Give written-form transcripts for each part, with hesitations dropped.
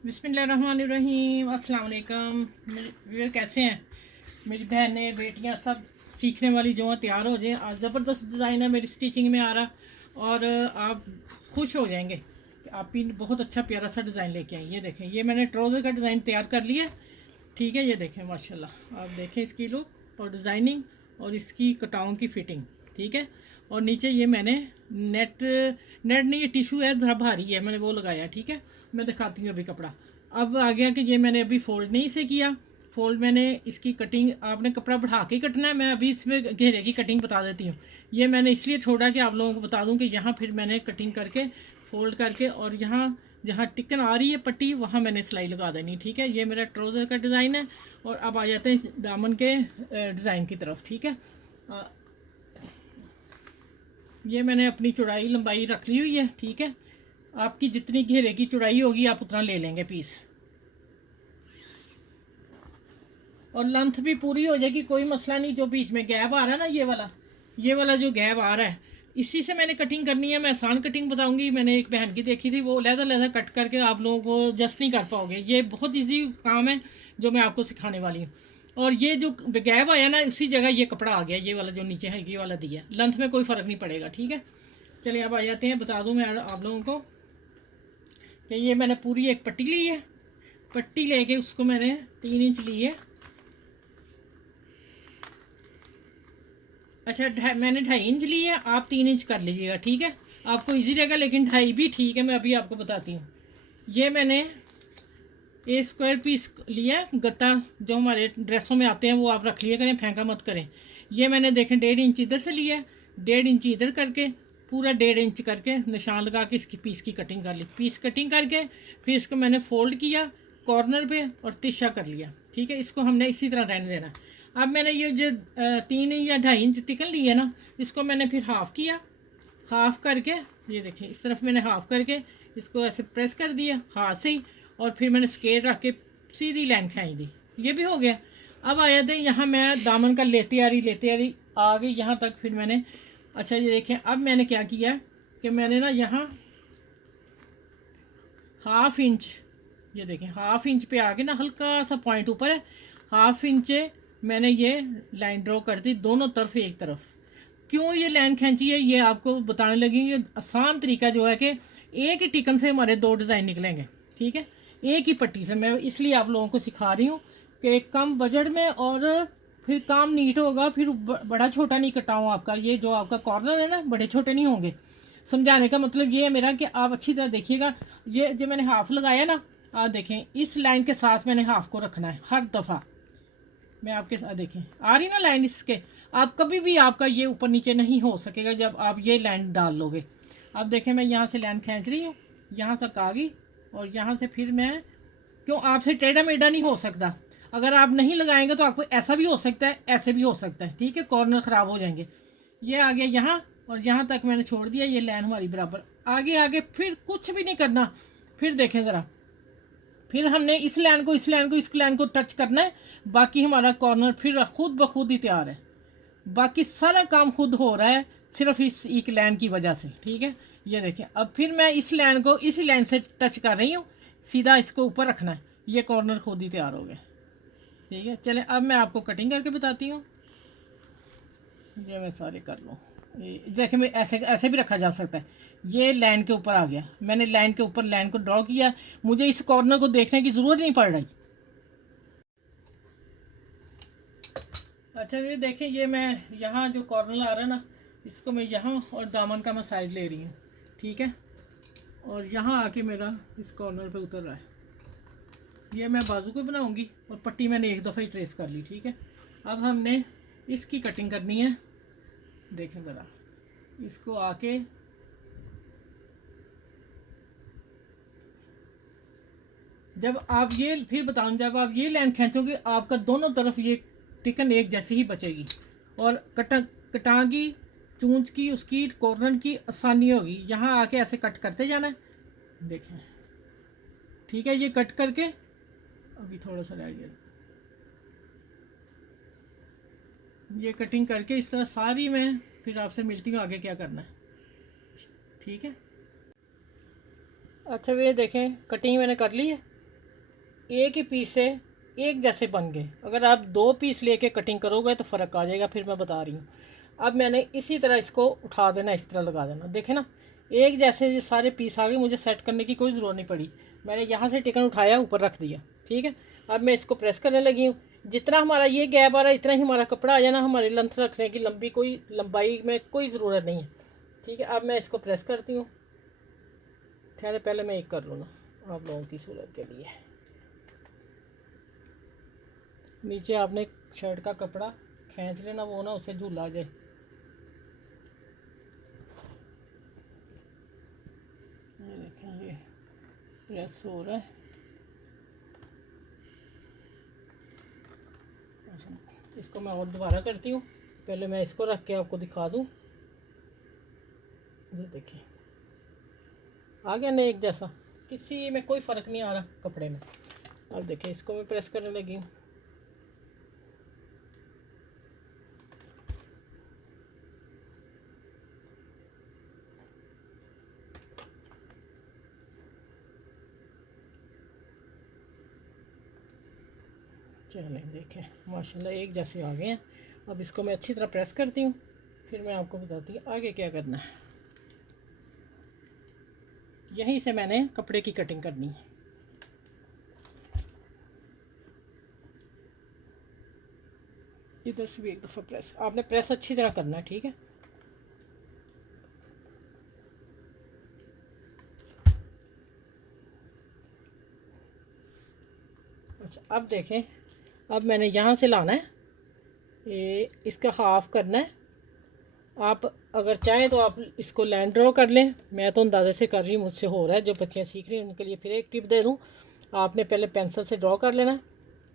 बिस्मिल्लाहिर्रहमानिर्रहीम। अस्सलाम वालेकुम। मेरे कैसे हैं मेरी बहनें बेटियां सब सीखने वाली जो हैं तैयार हो जाएं। आज ज़बरदस्त डिज़ाइन है मेरी स्टिचिंग में आ रहा और आप खुश हो जाएंगे कि आप भी बहुत अच्छा प्यारा सा डिज़ाइन लेके आई। ये देखें, ये मैंने ट्राउज़र का डिज़ाइन तैयार कर लिया। ठीक है, ये देखें माशाल्लाह, आप देखें इसकी लुक और डिज़ाइनिंग और इसकी कटाओं की फिटिंग। ठीक है, और नीचे ये मैंने नेट नेट नहीं, ये टिशू है, थोड़ा भारी है, मैंने वो लगाया। ठीक है, मैं दिखाती हूँ अभी कपड़ा। अब आ गया कि ये मैंने अभी फोल्ड नहीं से किया। फोल्ड मैंने इसकी कटिंग, आपने कपड़ा बढ़ा के कटना है। मैं अभी इसमें घेरे की कटिंग बता देती हूँ। ये मैंने इसलिए छोड़ा कि आप लोगों को बता दूँ कि यहाँ फिर मैंने कटिंग करके फोल्ड करके और यहाँ जहाँ टिकन आ रही है पट्टी वहाँ मैंने सिलाई लगा देनी। ठीक है, ये मेरा ट्राउज़र का डिज़ाइन है। और अब आ जाते हैं दामन के डिज़ाइन की तरफ। ठीक है, ये मैंने अपनी चौड़ाई लंबाई रख ली हुई है। ठीक है, आपकी जितनी घेरे की चौड़ाई होगी आप उतना ले लेंगे पीस, और लेंथ भी पूरी हो जाएगी, कोई मसला नहीं। जो बीच में गैप आ रहा है ना, ये वाला जो गैप आ रहा है, इसी से मैंने कटिंग करनी है। मैं आसान कटिंग बताऊंगी। मैंने एक बहन की देखी थी, वो लहदा लहदा कट करके आप लोगों को जस्ट नहीं कर पाओगे। ये बहुत इजी काम है जो मैं आपको सिखाने वाली हूँ। और ये जो गैप आया ना, उसी जगह ये कपड़ा आ गया। ये वाला जो नीचे है, ये वाला दिया, लेंथ में कोई फ़र्क नहीं पड़ेगा। ठीक है, चलिए अब आ जाते हैं। बता दूँ मैं आप लोगों को कि ये मैंने पूरी एक पट्टी ली है। पट्टी लेके उसको मैंने 3 इंच ली है। अच्छा, मैंने 2.5 इंच ली है, आप 3 इंच कर लीजिएगा। ठीक है, आपको इजी रहेगा, लेकिन 2.5 भी ठीक है। मैं अभी आपको बताती हूँ। ये मैंने एक स्क्वायर पीस लिया, गत्ता जो हमारे ड्रेसों में आते हैं वो आप रख लिया करें, फेंका मत करें। ये मैंने देखें 1.5 इंच इधर से लिया, 1.5 इंच इधर करके पूरा 1.5 इंच करके निशान लगा के इसकी पीस की कटिंग कर ली। पीस कटिंग करके फिर इसको मैंने फोल्ड किया कॉर्नर पे और तिरछा कर लिया। ठीक है, इसको हमने इसी तरह रहने देना। अब मैंने ये जो 3 या 2.5 इंच टिकन ली है ना, इसको मैंने फिर हाफ़ किया। हाफ़ करके ये देखिए, इस तरफ मैंने हाफ़ करके इसको ऐसे प्रेस कर दिया हाथ से ही, और फिर मैंने स्केल रख के सीधी लाइन खींच दी। ये भी हो गया। अब आया थे यहाँ मैं दामन का लेते आ रही आ गई यहाँ तक। फिर मैंने, अच्छा ये देखें, अब मैंने क्या किया कि मैंने ना यहाँ 1/2 इंच, ये देखें 1/2 इंच पे आके ना हल्का सा पॉइंट ऊपर है, 1/2 इंच मैंने ये लाइन ड्रॉ कर दी दोनों तरफ। एक तरफ क्यों ये लाइन खींची है ये आपको बताने लगी। ये आसान तरीका जो है कि एक ही टिकन से हमारे 2 डिज़ाइन निकलेंगे। ठीक है, एक ही पट्टी से। मैं इसलिए आप लोगों को सिखा रही हूँ कि कम बजट में और फिर काम नीट होगा। फिर बड़ा छोटा नहीं कटाऊँ आपका। ये जो आपका कॉर्नर है ना, बड़े छोटे नहीं होंगे। समझाने का मतलब ये है मेरा कि आप अच्छी तरह देखिएगा। ये जो मैंने हाफ लगाया ना, आप देखें इस लाइन के साथ मैंने हाफ को रखना है हर दफ़ा। मैं आपके साथ देखें आ रही ना लाइन इसके, आप कभी भी आपका ये ऊपर नीचे नहीं हो सकेगा जब आप ये लाइन डाल लोगे। अब देखें मैं यहाँ से लाइन खींच रही हूँ, यहाँ तक आ गई, और यहाँ से फिर मैं, क्यों आपसे टेढ़ा मेढ़ा नहीं हो सकता। अगर आप नहीं लगाएंगे तो आपको ऐसा भी हो सकता है, ऐसे भी हो सकता है। ठीक है, कॉर्नर ख़राब हो जाएंगे। ये आ गया यहाँ, और यहाँ तक मैंने छोड़ दिया। ये लाइन हमारी बराबर आगे आगे, फिर कुछ भी नहीं करना। फिर देखें ज़रा, फिर हमने इस लाइन को इस लाइन को टच करना है। बाकी हमारा कॉर्नर फिर खुद ब खुद ही तैयार है। बाकी सारा काम खुद हो रहा है सिर्फ इस एक लाइन की वजह से। ठीक है, ये देखें, अब फिर मैं इस लाइन को इसी लाइन से टच कर रही हूँ, सीधा इसको ऊपर रखना है। ये कॉर्नर खुद ही तैयार हो गए। ठीक है, चलें अब मैं आपको कटिंग करके बताती हूँ। ये मैं सारे कर लूँ। देखें, मैं ऐसे ऐसे भी रखा जा सकता है। ये लाइन के ऊपर आ गया, मैंने लाइन के ऊपर लाइन को ड्रॉ किया। मुझे इस कॉर्नर को देखने की ज़रूरत नहीं पड़ रही। अच्छा ये देखें, ये मैं यहाँ जो कॉर्नर आ रहा है ना, इसको मैं यहाँ और दामन का मैं साइड ले रही हूँ। ठीक है, और यहाँ आके मेरा इस कॉर्नर पे उतर रहा है। ये मैं बाजू को बनाऊंगी और पट्टी मैंने एक दफ़ा ही ट्रेस कर ली। ठीक है, अब हमने इसकी कटिंग करनी है। देखें ज़रा, इसको आके जब आप ये, फिर बताऊँ, जब आप ये लाइन खींचोगे आपका दोनों तरफ ये टिकन एक जैसी ही बचेगी, और कटांगी चूंच की उसकी कॉर्नर की आसानी होगी। यहाँ आके ऐसे कट करते जाना है। देखें, ठीक है, ये कट करके अभी थोड़ा सा रह गया। ये कटिंग करके इस तरह सारी मैं फिर आपसे मिलती हूँ आगे क्या करना है। ठीक है, अच्छा ये देखें, कटिंग मैंने कर ली है। एक ही पीस से एक जैसे बन गए। अगर आप 2 पीस लेके कटिंग करोगे तो फ़र्क आ जाएगा, फिर मैं बता रही हूँ। अब मैंने इसी तरह इसको उठा देना, इस तरह लगा देना। देखें ना, एक जैसे ये सारे पीस आ गए, मुझे सेट करने की कोई ज़रूरत नहीं पड़ी। मैंने यहाँ से टिकन उठाया, ऊपर रख दिया, ठीक है। अब मैं इसको प्रेस करने लगी हूँ। जितना हमारा ये गैप आ रहा है इतना ही हमारा कपड़ा आ जाना। हमारी लेंथ रखने की कोई लंबाई में कोई ज़रूरत नहीं है, ठीक है। अब मैं इसको प्रेस करती हूँ। ठहरे, पहले मैं एक कर लूँ ना आप लोगों की सूरत के लिए। नीचे आपने शर्ट का कपड़ा खींच लेना, वो ना उसे झूला जाए। ये देखें, ये प्रेस हो रहा है। अच्छा, इसको मैं और दोबारा करती हूँ। पहले मैं इसको रख के आपको दिखा दूँ। ये देखिए, आ गया ना एक जैसा, किसी में कोई फ़र्क नहीं आ रहा कपड़े में। अब देखिए, इसको मैं प्रेस करने लगी हूँ। चलें, देखें माशाल्लाह एक जैसे आ गए हैं। अब इसको मैं अच्छी तरह प्रेस करती हूँ, फिर मैं आपको बताती हूँ आगे क्या करना है। यहीं से मैंने कपड़े की कटिंग करनी है। इधर से भी एक दफ़ा प्रेस, आपने प्रेस अच्छी तरह करना है, ठीक है। अच्छा, अब देखें, अब मैंने यहाँ से लाना है, ये इसका हाफ करना है। आप अगर चाहें तो आप इसको लाइन ड्रॉ कर लें। मैं तो अंदाजे से कर रही हूँ, मुझसे हो रहा है। जो बच्चियाँ सीख रही हैं उनके लिए फिर एक टिप दे दूँ, आपने पहले पेंसिल से ड्रॉ कर लेना,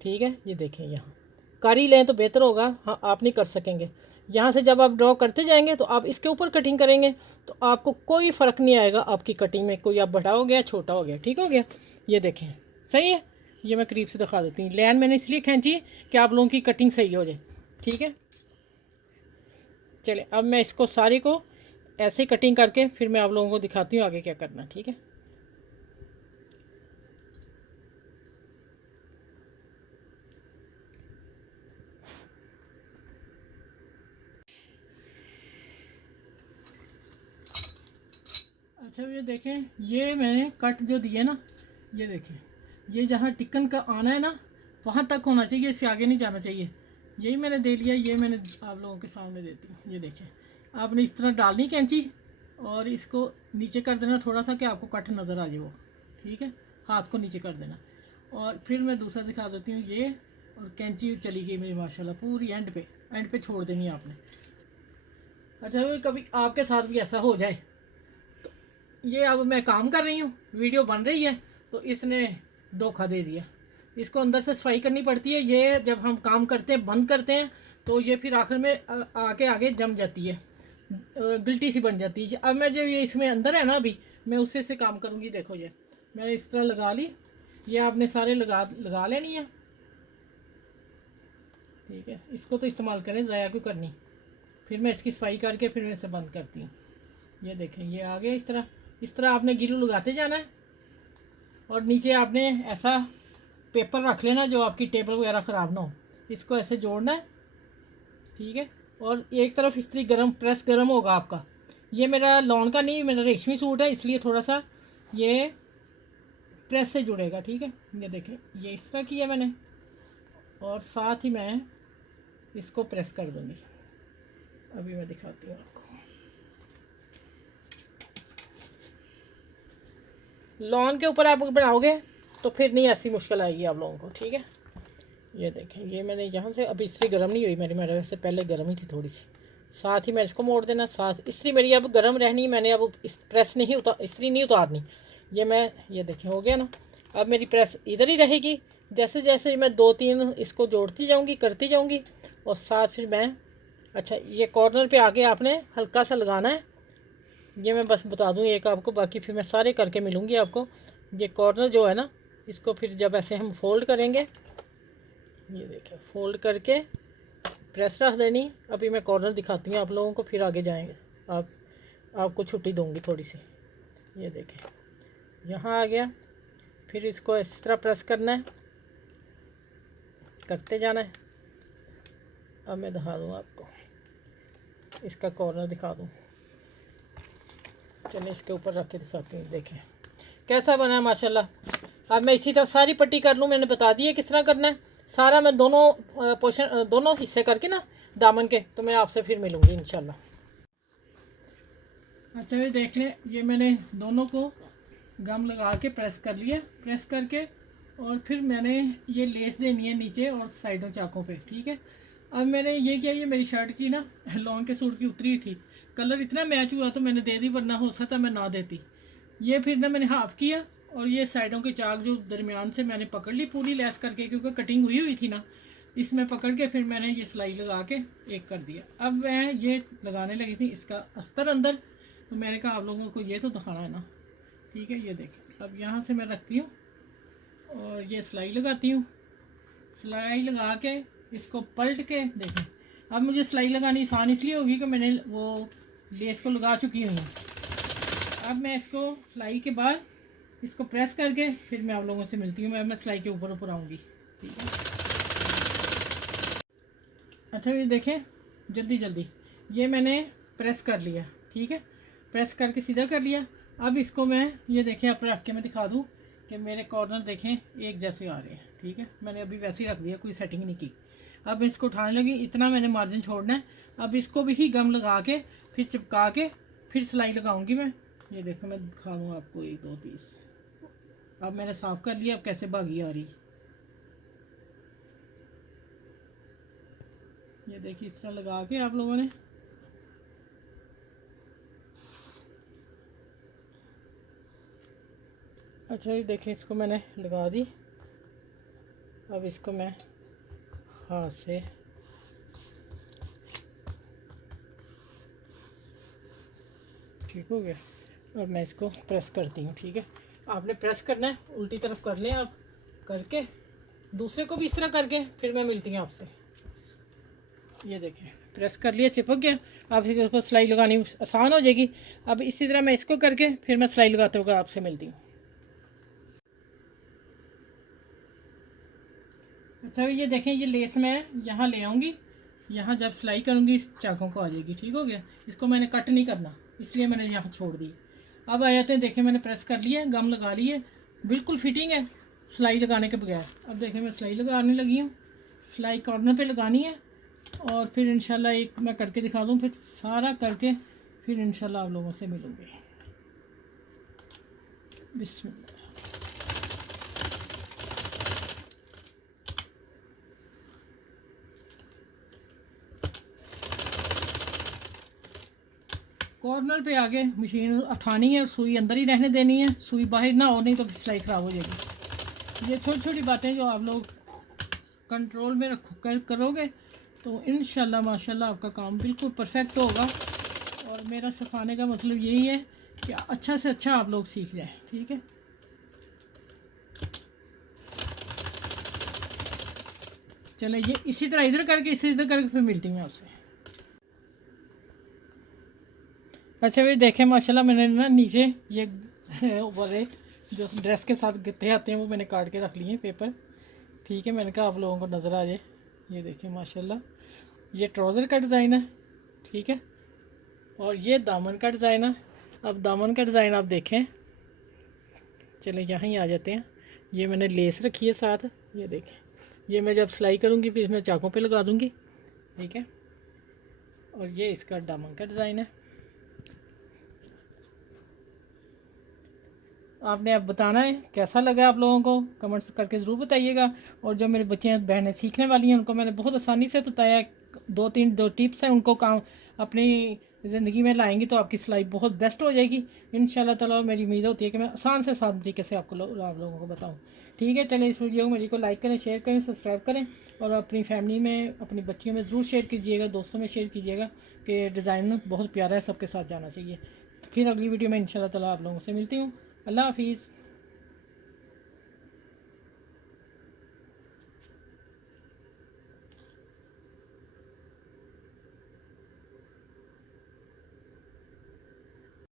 ठीक है। ये देखें, यहाँ कर ही लें तो बेहतर होगा। हाँ, आप नहीं कर सकेंगे, यहाँ से जब आप ड्रॉ करते जाएंगे तो आप इसके ऊपर कटिंग करेंगे तो आपको कोई फ़र्क नहीं आएगा आपकी कटिंग में। कोई आप बड़ा हो गया, छोटा हो गया, ठीक हो गया। ये देखें, सही है। ये मैं करीब से दिखा देती हूँ। लाइन मैंने इसलिए खींची कि आप लोगों की कटिंग सही हो जाए, ठीक है। चले, अब मैं इसको सारे को ऐसे कटिंग करके फिर मैं आप लोगों को दिखाती हूँ आगे क्या करना, ठीक है। अच्छा, ये देखें, ये मैंने कट जो दिए ना, ये देखें, ये जहाँ टिकन का आना है ना वहाँ तक होना चाहिए, इससे आगे नहीं जाना चाहिए। यही मैंने दे लिया, ये मैंने आप लोगों के सामने देती हूँ। ये देखें, आपने इस तरह डालनी कैंची और इसको नीचे कर देना थोड़ा सा कि आपको कट नज़र आ जाए वो, ठीक है। हाथ को नीचे कर देना और फिर मैं दूसरा दिखा देती हूँ। ये और कैंची चली गई मेरी माशाल्लाह पूरी एंड पे छोड़ देनी है आपने। अच्छा, कभी आपके साथ भी ऐसा हो जाए, ये अब मैं काम कर रही हूँ, वीडियो बन रही है, तो इसने धोखा दे दिया। इसको अंदर से सफाई करनी पड़ती है। ये जब हम काम करते हैं, बंद करते हैं, तो ये फिर आखिर में आके आगे जम जाती है, गिल्टी सी बन जाती है। अब मैं जो ये इसमें अंदर है ना, अभी मैं उससे से काम करूँगी। देखो, ये मैंने इस तरह लगा ली। ये आपने सारे लगा लेनी है, ठीक है। इसको तो इस्तेमाल करें, ज़ाया क्यों करनी। फिर मैं इसकी सफाई करके फिर मैं इसे बंद करती हूँ। ये देखें, ये आ गया। इस तरह आपने गिलू लगाते जाना है और नीचे आपने ऐसा पेपर रख लेना जो आपकी टेबल वगैरह ख़राब ना हो। इसको ऐसे जोड़ना है, ठीक है। और एक तरफ इस्त्री प्रेस गर्म होगा आपका। ये मेरा लॉन का नहीं, मेरा रेशमी सूट है, इसलिए थोड़ा सा ये प्रेस से जुड़ेगा, ठीक है। ये देखें, ये इस तरह किया मैंने और साथ ही मैं इसको प्रेस कर दूँगी। अभी मैं दिखाती हूँ आपको। लॉन के ऊपर आप बनाओगे तो फिर नहीं ऐसी मुश्किल आएगी आप लोगों को, ठीक है। ये देखें, ये मैंने यहाँ से, अभी इस्त्री गर्म नहीं हुई मेरे वैसे पहले गर्म ही थी थोड़ी सी। साथ ही मैं इसको मोड़ देना, साथ इस्त्री मेरी अब गर्म रहनी। मैंने अब प्रेस नहीं इस्त्री नहीं उतारनी। ये देखें, हो गया ना। अब मेरी प्रेस इधर ही रहेगी। जैसे जैसे मैं 2-3 इसको जोड़ती जाऊँगी, करती जाऊँगी और साथ फिर मैं, अच्छा, ये कॉर्नर पे आगे आपने हल्का सा लगाना है। ये मैं बस बता दूँ एक आपको, बाकी फिर मैं सारे करके मिलूँगी आपको। ये कॉर्नर जो है ना, इसको फिर जब ऐसे हम फोल्ड करेंगे, ये देखिए, फोल्ड करके प्रेस रख देनी। अभी मैं कॉर्नर दिखाती हूँ आप लोगों को, फिर आगे जाएंगे। आपको छुट्टी दूँगी थोड़ी सी। ये देखें, यहाँ आ गया। फिर इसको इस तरह प्रेस करना है करते जाना है। अब मैं दिखा दूँ आपको, इसका कॉर्नर दिखा दूँ। चलिए इसके ऊपर रख के दिखाती हूँ, देखें कैसा बना है माशाल्लाह। अब मैं इसी तरह सारी पट्टी कर लूँ, मैंने बता दिया किस तरह करना है सारा। मैं दोनों पोर्शन दोनों हिस्से करके ना दामन के, तो मैं आपसे फिर मिलूँगी इंशाल्लाह। अच्छा ये देख लें, ये मैंने दोनों को गम लगा के प्रेस कर लिया। प्रेस करके और फिर मैंने ये लेस देनी है नीचे और साइडों चाकों पे, ठीक है। अब मैंने ये किया, ये मेरी शर्ट की ना लॉन्ग के सूट की उतरी थी, कलर इतना मैच हुआ तो मैंने दे दी, वरना हो सकता मैं ना देती। ये फिर ना मैंने हाफ़ किया और ये साइडों के चाक जो दरमियान से मैंने पकड़ ली पूरी लेस करके, क्योंकि कटिंग हुई थी ना, इसमें पकड़ के फिर मैंने ये सिलाई लगा के एक कर दिया। अब मैं ये लगाने लगी थी इसका अस्तर अंदर, तो मैंने कहा आप लोगों को ये तो दिखाना है ना, ठीक है। ये देखें, अब यहाँ से मैं रखती हूँ और ये सिलाई लगाती हूँ। सिलाई लगा के इसको पलट के देखें। अब मुझे सिलाई लगानी आसान इसलिए होगी कि मैंने वो लेस को लगा चुकी हूँ। अब मैं इसको सिलाई के बाद इसको प्रेस करके फिर मैं आप लोगों से मिलती हूँ। मैं सिलाई के ऊपर ऊपर आऊँगी, ठीक है। अच्छा ये देखें, जल्दी जल्दी ये मैंने प्रेस कर लिया, ठीक है। प्रेस करके सीधा कर लिया। अब इसको मैं ये देखें अब रख के मैं दिखा दूँ कि मेरे कॉर्नर देखें एक जैसे आ रहे हैं, ठीक है। मैंने अभी वैसे ही रख दिया, कोई सेटिंग नहीं की। अब मैं इसको उठाने लगी, इतना मैंने मार्जिन छोड़ना है। अब इसको भी ही गम लगा के फिर चिपका के फिर सिलाई लगाऊंगी मैं। ये देखो मैं दिखा दूँ आपको एक दो पीस। अब मैंने साफ़ कर लिया, अब कैसे भागी आ रही, ये देखिए इस तरह लगा के आप लोगों ने। अच्छा ये देखिए इसको मैंने लगा दी। अब इसको मैं हाथ से ठीक हो गया। अब मैं इसको प्रेस करती हूँ, ठीक है। आपने प्रेस करना है, उल्टी तरफ कर लें आप, करके दूसरे को भी इस तरह करके फिर मैं मिलती हूँ आपसे। ये देखें प्रेस कर लिया, चिपक गया। अब इसके ऊपर सिलाई लगानी आसान हो जाएगी। अब इसी तरह मैं इसको करके फिर मैं सिलाई लगाते हुए आपसे मिलती हूँ। अच्छा ये देखें, ये लेस मैं यहाँ ले आऊँगी, यहाँ जब सिलाई करूँगी इस चाकों को आ जाएगी, ठीक हो गया। इसको मैंने कट नहीं करना, इसलिए मैंने यहाँ छोड़ दी। अब आ जाते हैं, देखें मैंने प्रेस कर लिया, गम लगा लिए, बिल्कुल फिटिंग है सिलाई लगाने के बगैर। अब देखें मैं सिलाई लगाने लगी हूँ, सिलाई कॉर्नर पे लगानी है और फिर इंशाल्लाह एक मैं करके दिखा दूँ, फिर सारा करके फिर इंशाल्लाह आप लोगों से मिलूँगी। बिस्मिल्लाह। कॉर्नर पे आगे मशीन उठानी है और सुई अंदर ही रहने देनी है, सुई बाहर ना हो, नहीं तो सिलाई ख़राब हो जाएगी। ये छोटी छोटी बातें जो आप लोग कंट्रोल में करोगे तो इंशाल्लाह माशाल्लाह आपका काम बिल्कुल परफेक्ट होगा। और मेरा सिखाने का मतलब यही है कि अच्छा से अच्छा आप लोग सीख जाएं, ठीक है। चले ये इसी तरह इधर करके इसी तरह करके फिर मिलती हूँ आपसे। अच्छा भाई देखें माशाल्लाह मैंने ना नीचे ये वाले जो ड्रेस के साथ गत्ते आते हैं वो मैंने काट के रख लिए पेपर, ठीक है। मैंने कहा आप लोगों को नज़र आ जाए। ये देखें माशाल्लाह ये ट्राउज़र का डिज़ाइन है, ठीक है। और ये दामन का डिज़ाइन है। अब दामन का डिज़ाइन आप देखें, चले यहाँ ही आ जाते हैं। ये मैंने लेस रखी है साथ, ये देखें। ये मैं जब सिलाई करूँगी फिर मैं चाकों पे लगा दूँगी, ठीक है। और ये इसका दामन का डिज़ाइन है। आपने अब बताना है कैसा लगा आप लोगों को, कमेंट्स करके ज़रूर बताइएगा। और जो मेरे बच्चे बहनें सीखने वाली हैं उनको मैंने बहुत आसानी से बताया, दो टिप्स हैं, उनको काम अपनी ज़िंदगी में लाएंगी तो आपकी सिलाई बहुत बेस्ट हो जाएगी इंशाल्लाह ताला। मेरी उम्मीद होती है कि मैं आसान से आसान तरीके से आप लोगों को बताऊँ, ठीक है। चलिए इस वीडियो को मेरी को लाइक करें, शेयर करें, सब्सक्राइब करें और अपनी फैमिली में अपनी बच्चियों में ज़रूर शेयर कीजिएगा, दोस्तों में शेयर कीजिएगा कि डिज़ाइन बहुत प्यारा है, सबके साथ जाना चाहिए। तो फिर अगली वीडियो में इंशाल्लाह ताला आप लोगों से मिलती हूँ। अल्लाह हाफिज़।